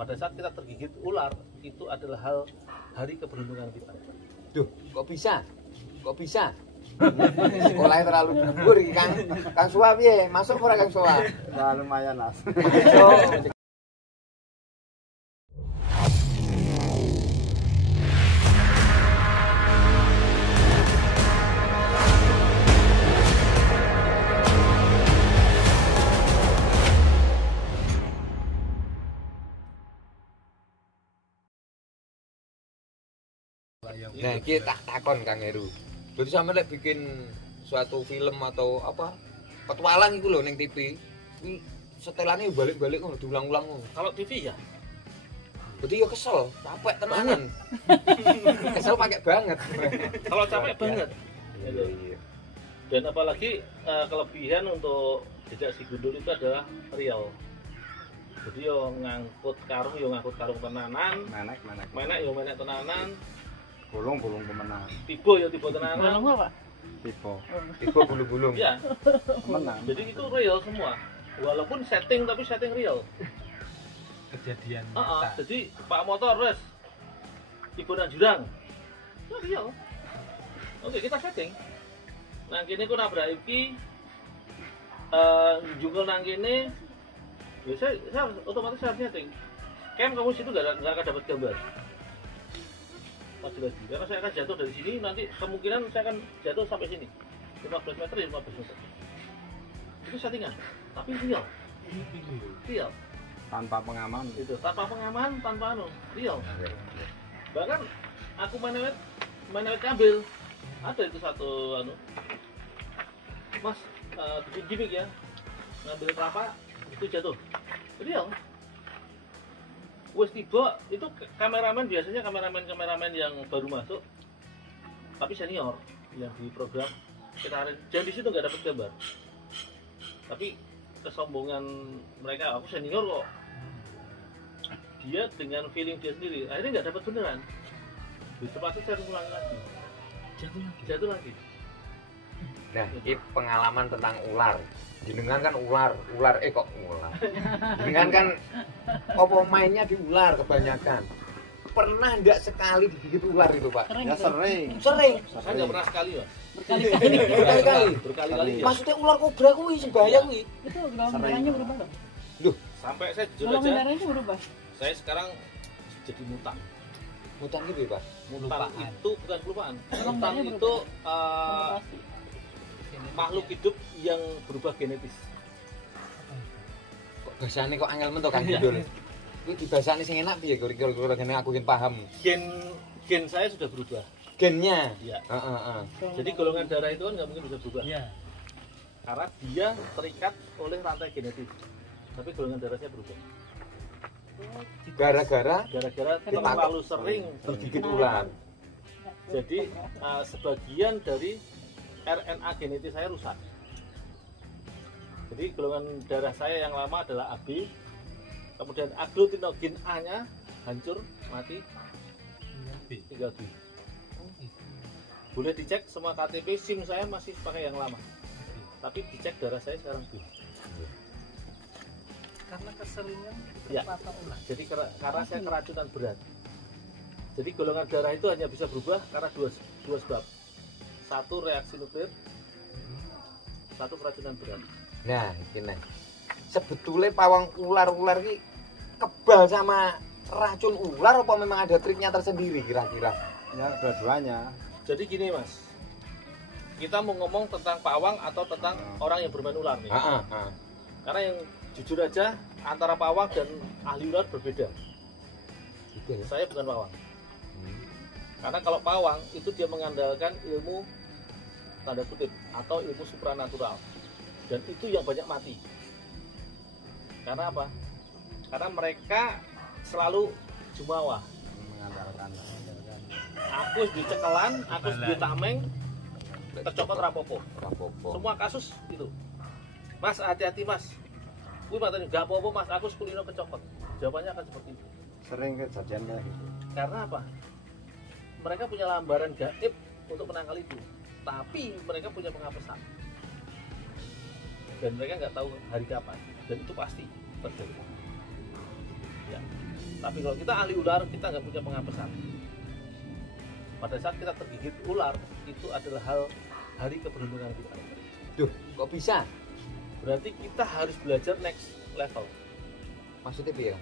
pada saat kita tergigit ular itu adalah hari keberuntungan kita. Duh, kok bisa? Kok bisa? Sekolahnya terlalu bubur iki Kang Suwa piye? Masuk ora Kang Suwa? Nah, lumayan Mas. Masuk. Nah, kita takon Kang Heru. Berarti sampe lek bikin suatu film atau apa petualang iku lho ning TV. Kuwi setelane balik-balik ngono diulang-ulang ngono. Kalau TV ya Berarti ya kesel, capek tenanan. Kesel pakai banget. kalau capek banget. Iya. Dan apalagi kelebihan untuk jejak si gundul itu adalah real. Jadi yo ngangkut karung tenanan, menek yo menek tenanan, Bulung pemenang. tiba yo tiba tenanan. Bolong apa? Tipe Bulu-bulung. Ya, menang. jadi itu real semua. Walaupun setting tapi setting real. Kejadian Jadi Pak motor res tiba nang jurang. Ya real. Oke, kita setting. Nang kene ku nabrak iki junggul nang kene. Ya saya otomatis harus setting. Kamu situ nggak akan dapat gambar. Lagi karena saya akan jatuh dari sini, nanti kemungkinan saya akan jatuh sampai sini 15 meter ya 15 meter itu settingan, tapi real Tanpa pengaman. itu tanpa pengaman, tanpa real. Bahkan aku main lewat kabel ada itu satu mas bikin gimmick ya, ngambil kelapa itu jatuh real. Wes tiba itu kameramen, biasanya kameramen yang baru masuk tapi senior yang di program kita jadi di situ nggak dapat gambar, tapi kesombongan mereka, aku senior kok, dia dengan feeling dia sendiri akhirnya nggak dapat beneran. Terpaksa saya ulangi lagi, jatuh lagi. Nah, ini pengalaman tentang ular. Jenengan kan ular kok ular. Jenengan kan apa mainnya di ular kebanyakan. Pernah enggak sekali digigit ular itu, Pak? Ya sering. Sering. Saya nggak pernah sekali mas, berkali-kali ya. Maksudnya ular kobra kuwi sing bahaya kuwi. Itu golongan darahnya berubah dong? Loh, Sampai saya jujur Golongan aja, darahnya berubah? saya sekarang jadi mutan. mutan gitu ya, Pak? Mutan itu bukan kelupaan. Golongan Mutan darahnya itu Mutasi. makhluk hidup yang berubah genetis. Kok bahasane kok angel men to Kang Gundul. Kuwi dibahasane sing enak piye kira-kira gene aku ingin paham. Gen saya sudah berubah. Gennya. Ya. Heeh. Jadi golongan darah itu kan nggak mungkin bisa berubah. Iya. Karena dia terikat oleh rantai genetis. Tapi golongan darah saya berubah. Gara-gara Gara-gara terlalu sering tergigit ular. Jadi sebagian dari RNA genetis saya rusak. Jadi golongan darah saya yang lama adalah AB, kemudian aglutinogen A-nya hancur, mati, tinggal B. Boleh dicek semua KTP, SIM saya masih pakai yang lama, tapi dicek darah saya sekarang B. Karena keseringan Ya. terpapar ular. Jadi karena saya keracunan berat. Jadi golongan darah itu hanya bisa berubah karena dua sebab. Satu reaksi nuklir, satu keracunan berat. Nah, ini sebetulnya pawang ular-ular ini kebal sama racun ular apa memang ada triknya tersendiri kira-kira? Ya dua-duanya. Jadi gini mas, kita mau ngomong tentang pawang atau tentang orang yang bermain ular nih. Karena yang jujur aja antara pawang dan ahli ular berbeda. Gitu ya. Saya bukan pawang. Karena kalau pawang itu dia mengandalkan ilmu tanda kutip atau ilmu supranatural, dan itu yang banyak mati. Karena apa? Karena mereka selalu jumawa. Mengandalkan. Aku di cekelan, aku di tameng, kecokot rapopo. Semua kasus itu. Mas hati-hati mas. Wih matanya gak apa-apa mas, aku sekulino kecokot. Jawabannya akan seperti itu. Sering kejadiannya gitu. Karena apa? Mereka punya lambaran gaib untuk menangkal itu, tapi mereka punya pengapesan dan mereka nggak tahu hari kapan, dan itu pasti terjadi. Ya. Tapi kalau kita ahli ular, kita nggak punya pengapesan. Pada saat kita tergigit ular, itu adalah hari keberuntungan kita. Duh, kok bisa? Berarti kita harus belajar next level. Maksudnya piye?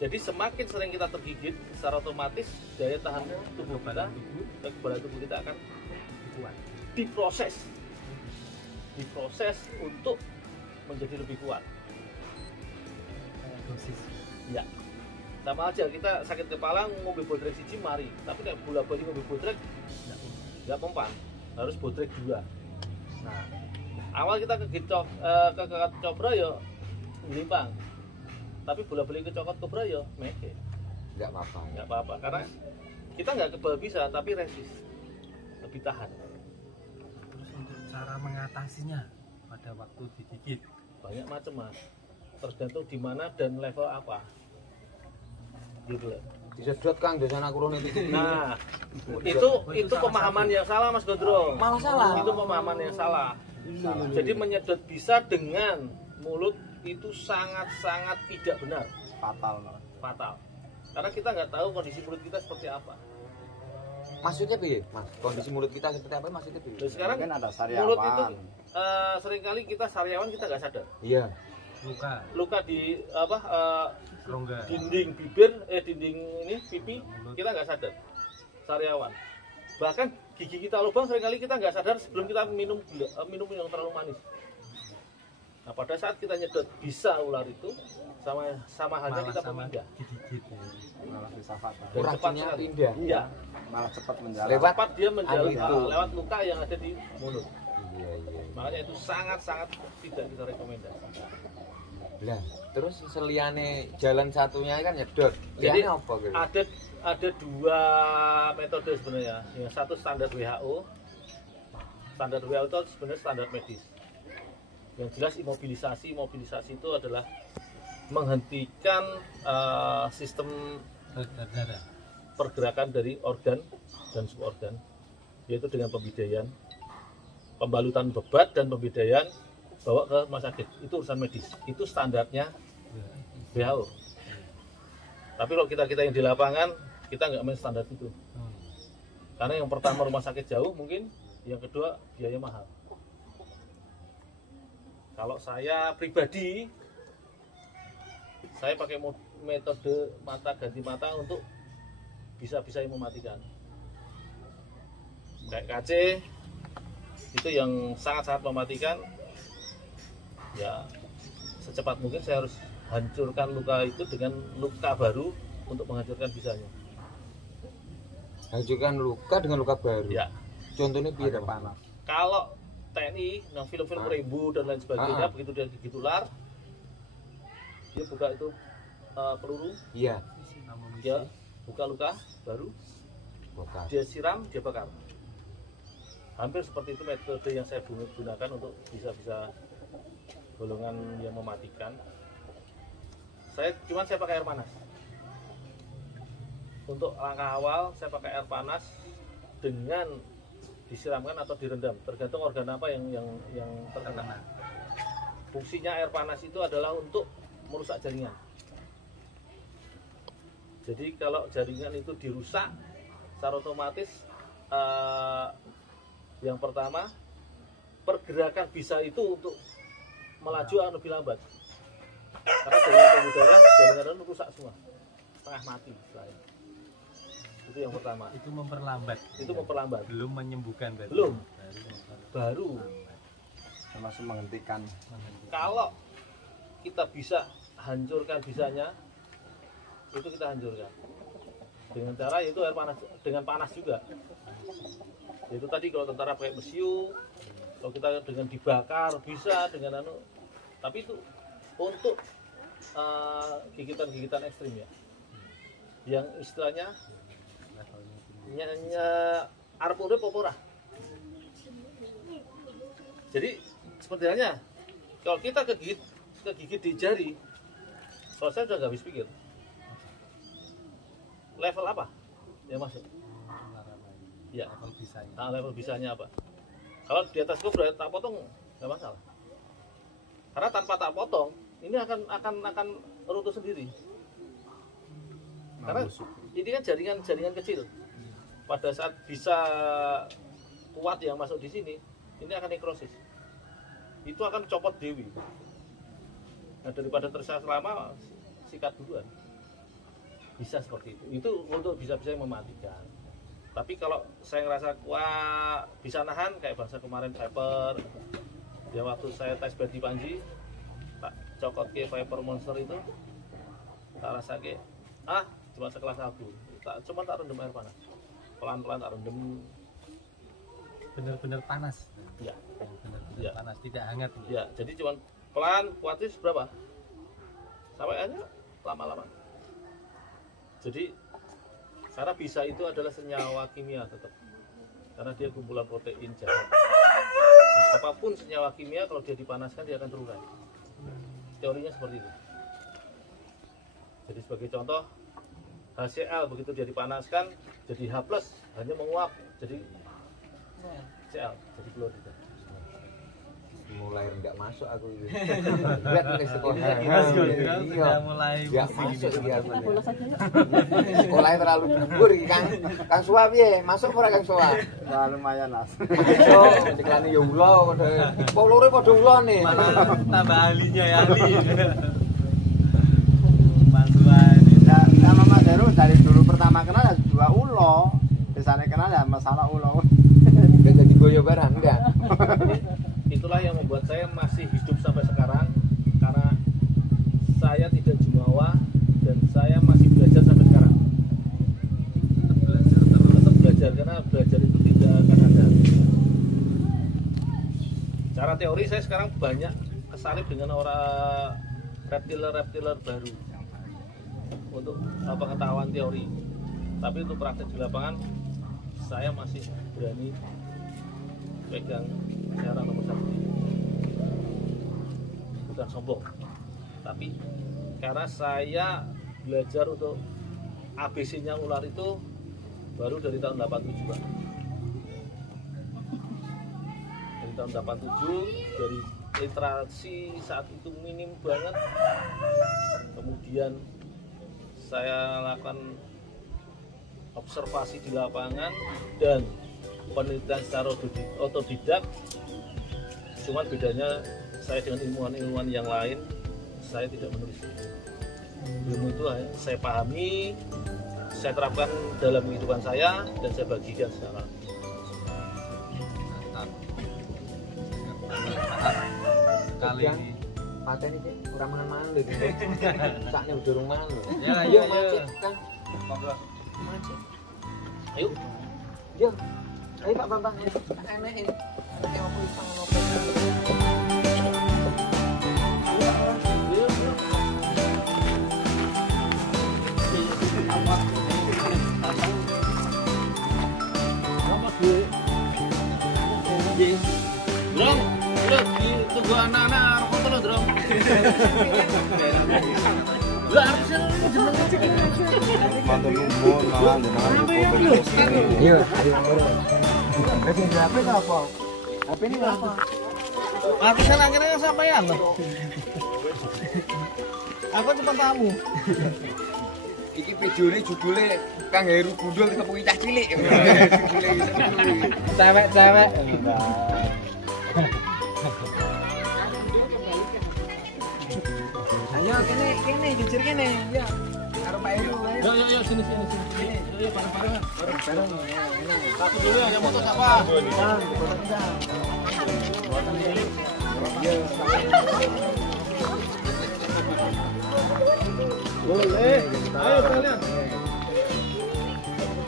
Jadi semakin sering kita tergigit, secara otomatis daya tahan tubuh kita, kekebalan tubuh kita akan kuat. diproses untuk menjadi lebih kuat. Kayak dosis. Ya, sama aja kita sakit kepala ngombe bodrek siji mari, tapi nek bola-bali ngombe bodrek nggak mempan, harus bodrek 2. Nah, awal kita ke cobra ya ngelimpang, tapi bola-bali kecokot kobra ya meke. Nggak apa-apa. Nggak apa-apa, karena kita nggak kebal bisa, tapi resist, lebih tahan. Terus untuk cara mengatasinya pada waktu digigit. Banyak macam mas, tergantung di mana dan level apa. Gitu loh. Disedot Kang dosana kurune itu. Nah, itu pemahaman yang salah Mas Gondrong. Malah salah. Itu pemahaman yang salah. Jadi menyedot bisa dengan mulut itu sangat-sangat tidak benar, Fatal. fatal. Karena kita nggak tahu kondisi mulut kita seperti apa. Maksudnya piye, Mas? Kondisi mulut kita seperti apa maksudnya piye? Dan sekarang Mungkin ada mulut itu sariawan. seringkali kita sariawan kita nggak sadar. Iya. Luka di Rongga. dinding bibir, dinding ini pipi kita nggak sadar. Sariawan. Bahkan gigi kita lubang seringkali kita nggak sadar sebelum kita minum yang terlalu manis. Nah, pada saat kita nyedot bisa ular itu sama halnya kita pemindah. Digigit. Malah bisa fatal. Dan cepat Racunnya sekali. pindah. Iya, Malah cepat menjalar. Lewat cepat dia menjalar itu. lewat luka yang ada di mulut. Iya, iya. Makanya itu sangat-sangat tidak kita rekomendasi. Lah, terus seliane jalan satunya kan nyedot. Jadi Liane apa gitu? ada 2 metode sebenarnya. Yang satu standar WHO. Standar WHO itu sebenarnya standar medis. Yang jelas imobilisasi itu adalah menghentikan sistem Darah. pergerakan dari organ dan suborgan, yaitu dengan pembidaian, pembalutan bebat dan pembidaian bawa ke rumah sakit. Itu urusan medis. Itu standarnya WHO. Tapi kalau kita yang di lapangan, kita nggak main standar itu. Karena yang pertama rumah sakit jauh mungkin, yang kedua biaya mahal. Kalau saya pribadi, saya pakai metode mata ganti mata untuk bisa mematikan. Kayak KC itu yang sangat-sangat mematikan. Ya, secepat mungkin saya harus hancurkan luka itu dengan luka baru untuk menghancurkan bisanya. Hancurkan luka dengan luka baru. Ya, Contohnya piye, Ada Mas? panas. kalau TNI, yang film-film Rembo dan lain sebagainya, begitu dia gigit ular, dia buka itu peluru, Iya. dia buka luka baru, Bekas. dia siram, dia bakar. Hampir seperti itu metode yang saya gunakan untuk bisa golongan yang mematikan. Saya pakai air panas. Untuk langkah awal saya pakai air panas dengan disiramkan atau direndam, tergantung organ apa yang terkena. Fungsinya air panas itu adalah untuk merusak jaringan. Jadi kalau jaringan itu dirusak, secara otomatis yang pertama pergerakan bisa itu untuk melaju akan lebih lambat. Karena jaringan pembuluh darah, jaringan rusak semua, setengah mati istilahnya. Itu yang pertama. Itu memperlambat. Itu memperlambat. Belum menyembuhkan berarti. Belum. Baru. Baru. Termasuk menghentikan. Kalau kita bisa hancurkan bisanya, itu kita hancurkan. Dengan cara itu air panas, dengan panas juga. Itu tadi kalau tentara pakai mesiu, kalau kita dengan dibakar bisa dengan tapi itu untuk gigitan ekstrim ya. Yang istilahnya arep urip apa ora. Jadi seperti halnya kalau kita kegigit di jari, kalau saya udah nggak habis pikir level apa ya masuk ya, Level bisanya. nah, level bisanya apa. Kalau di atas kobra tak potong nggak masalah, karena tanpa tak potong ini akan runtuh sendiri. Karena ini kan jaringan kecil. Pada saat bisa kuat yang masuk di sini, ini akan nekrosis. Itu akan copot dewi. Nah, daripada tersisa lama, sikat duluan. Bisa seperti itu. Itu untuk bisa-bisa mematikan. Tapi kalau saya ngerasa kuat, bisa nahan kayak bahasa kemarin Viper. Ya waktu saya tes body Panji, tak cokot ke Viper Monster itu, tak rasa ke, cuma sekelas abu. Cuma tak rendam air panas. Pelan-pelan tak rendam. Bener-bener panas. Ya. Bener-bener Ya. panas, tidak hangat. Ya, jadi cuma pelan, kuatnya berapa? Sampai aja lama-lama. Jadi karena bisa itu adalah senyawa kimia tetap. Karena dia kumpulan protein jahat. Nah, apapun senyawa kimia kalau dia dipanaskan dia akan terurai. Teorinya seperti itu. Jadi sebagai contoh HCl begitu dia dipanaskan jadi H+ hanya menguap jadi Cl jadi klorida. Mulai enggak masuk aku ini. Lihat nih sekolah. Sudah mulai Enggak pusing masuk ini. dia. Kita bolos aja yuk. Sekolahnya terlalu gugur iki Kang Suwa piye? Masuk ora Kang Suwa? Ya lumayan Mas. Masuk diklani ya ula padha. Polore padha ulane. Malah tambah ahlinya ya ahli. Mas Wani. Ya, sama Mas Heru dari dulu pertama kenal ya 2 ulo. Desane kenal ya masalah ulo. Enggak jadi boyo barang enggak. Itulah yang membuat saya masih hidup sampai sekarang karena saya tidak jumawa dan saya masih belajar sampai sekarang. Tetap belajar karena belajar itu tidak akan ada. Cara teori saya sekarang banyak kesalip dengan orang reptiler baru untuk pengetahuan teori. Tapi untuk praktek di lapangan saya masih berani pegang cara nomor 1. Bukan sombong, tapi karena saya belajar untuk ABC-nya ular itu baru dari tahun 87 Pak. Dari tahun 87 dari literasi saat itu minim banget. Kemudian saya lakukan observasi di lapangan dan penelitian secara otodidak. Cuman bedanya saya dengan ilmuwan-ilmuwan yang lain, saya tidak menulis. Ilmu itu saya pahami, saya terapkan dalam kehidupan saya dan saya bagikan secara Kali ini Paten iki ora mangan-mangan lho iki. Sakne durung mangan lho. Ya, Yo ya, macet, ya. Kang. Macet. ayo. Yo. Ayo Pak Bambang. Enehin. Ayo aku isang ngopo. Drong, tunggu anak-anak foto lo Drong. Lah harusnya Matur nuwun malah jenengan foto. Iya, ayo nomor. Wis HP apa? HP ini apa? harusnya akhirnya sampean loh. Aku cuma tamu. Iki videone judule Kang Heru Gundul kepungi cah cilik. cewek-cewek. Ayo kene jujur kene. Ya. Karo Pak Heru. Yo sini. Yo bareng-bareng. Bareng. Satu dulu yang motor siapa? Boleh. Ayo sekalian.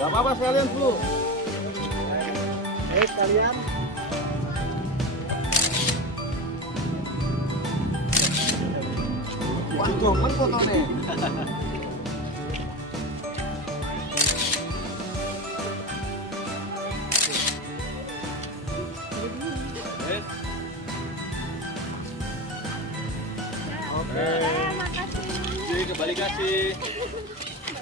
Gak apa-apa sekalian, Bu. Sekalian Wah, jomen fotone. Oke. Jadi kembali kasih.